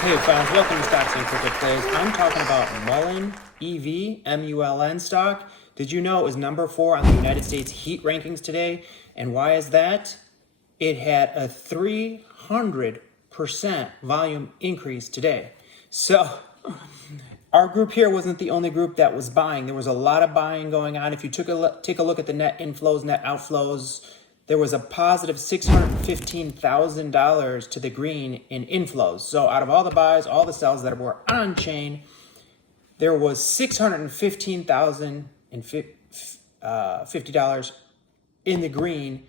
Hey friends, welcome to Stocks and Crypto Plays. I'm talking about MULN EV, MULN stock. Did you know it was number 4 on the United States heat rankings today? And why is that? It had a 300% volume increase today. So our group here wasn't the only group that was buying. There was a lot of buying going on. If you take a look at the net inflows, net outflows, there was a positive $615,000 to the green in inflows. So out of all the buys, all the sells that were on chain, there was $615,050 in the green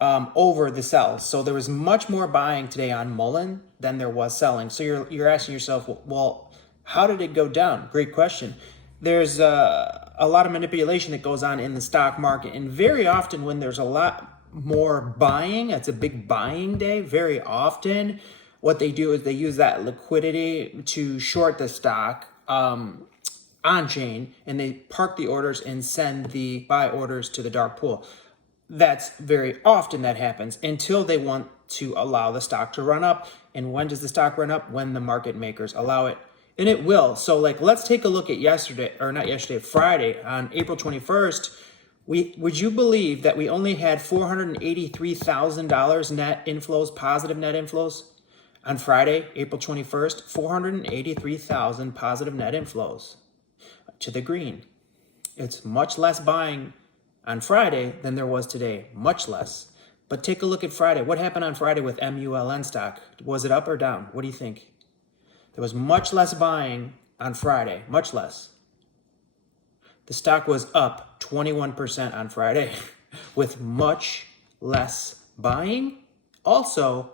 over the sells. So there was much more buying today on MULN than there was selling. So you're asking yourself, well, how did it go down? Great question. There's a lot of manipulation that goes on in the stock market, and very often when there's a lot more buying, it's a big buying day, very often what they do is they use that liquidity to short the stock on chain, and they park the orders and send the buy orders to the dark pool. That's very often that happens until they want to allow the stock to run up. And when does the stock run up? When the market makers allow it. And it will. So let's take a look at Friday on April 21st. Would you believe that we only had $483,000 net inflows, positive net inflows on Friday, April 21st? 483,000 positive net inflows to the green. It's much less buying on Friday than there was today, much less. But take a look at Friday. What happened on Friday with MULN stock? Was it up or down? What do you think? There was much less buying on Friday, much less. The stock was up 21% on Friday with much less buying, also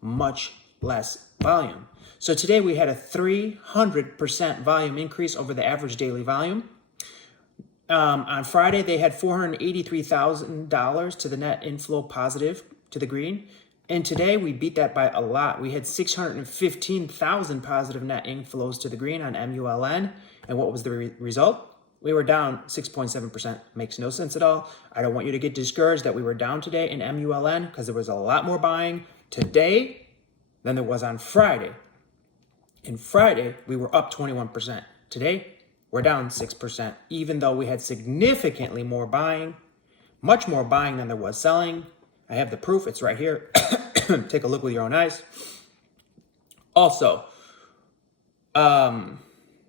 much less volume. So today we had a 300% volume increase over the average daily volume. On Friday, they had $483,000 to the net inflow positive to the green. And today we beat that by a lot. We had 615,000 positive net inflows to the green on MULN. And what was the result? We were down 6.7%. Makes no sense at all. I don't want you to get discouraged that we were down today in MULN because there was a lot more buying today than there was on Friday. In Friday, we were up 21%. Today, we're down 6%, even though we had significantly more buying, much more buying than there was selling. I have the proof. It's right here. Take a look with your own eyes. Also,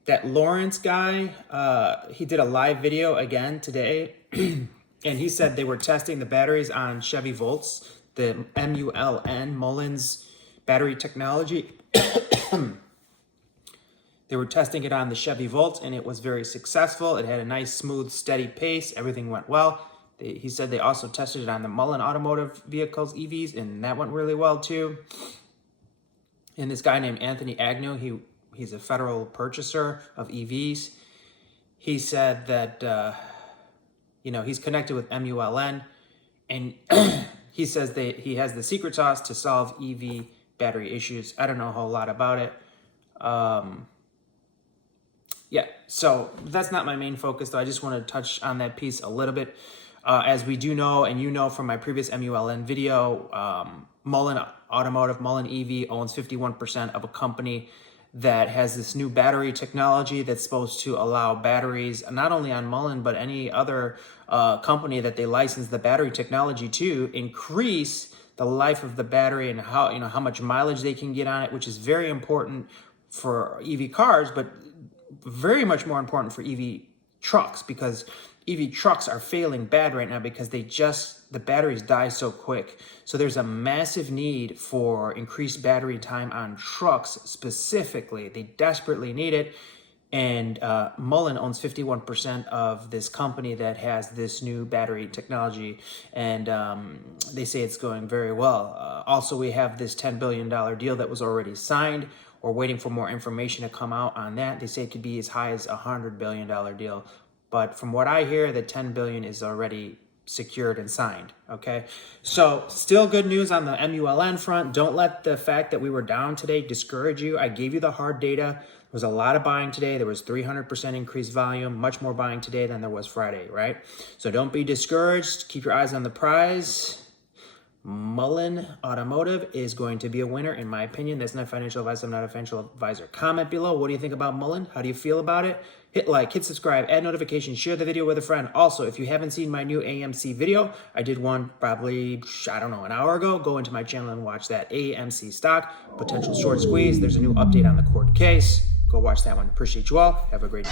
that Lawrence guy, he did a live video again today, and he said they were testing the batteries on Chevy Volts, the MULN, Mullins battery technology. They were testing it on the Chevy Volt, and it was very successful. It had a nice, smooth, steady pace. Everything went well. He said they also tested it on the MULN automotive vehicles, EVs, and that went really well too. And this guy named Anthony Agnew, he's a federal purchaser of EVs. He said that, he's connected with MULN, and he says he has the secret sauce to solve EV battery issues. I don't know a whole lot about it. So that's not my main focus, though. I just want to touch on that piece a little bit. As we do know, and you know from my previous MULN video, MULN Automotive, MULN EV owns 51% of a company that has this new battery technology that's supposed to allow batteries, not only on MULN, but any other company that they license the battery technology to, increase the life of the battery and how much mileage they can get on it, which is very important for EV cars, but very much more important for EV trucks, because EV trucks are failing bad right now because the batteries die so quick. So there's a massive need for increased battery time on trucks specifically. They desperately need it. And MULN owns 51% of this company that has this new battery technology. And they say it's going very well. Also, we have this $10 billion deal that was already signed. We're waiting for more information to come out on that. They say it could be as high as a $100 billion deal. But from what I hear, the $10 billion is already secured and signed, okay? So still good news on the MULN front. Don't let the fact that we were down today discourage you. I gave you the hard data. There was a lot of buying today. There was 300% increased volume, much more buying today than there was Friday, right? So don't be discouraged. Keep your eyes on the prize. MULN Automotive is going to be a winner, in my opinion. That's not financial advice. I'm not a financial advisor. Comment below. What do you think about MULN? How do you feel about it? Hit like, hit subscribe, add notifications, share the video with a friend. Also, if you haven't seen my new AMC video, I did one probably, I don't know, an hour ago. Go into my channel and watch that. AMC stock, potential short squeeze. There's a new update on the court case. Go watch that one. Appreciate you all. Have a great day.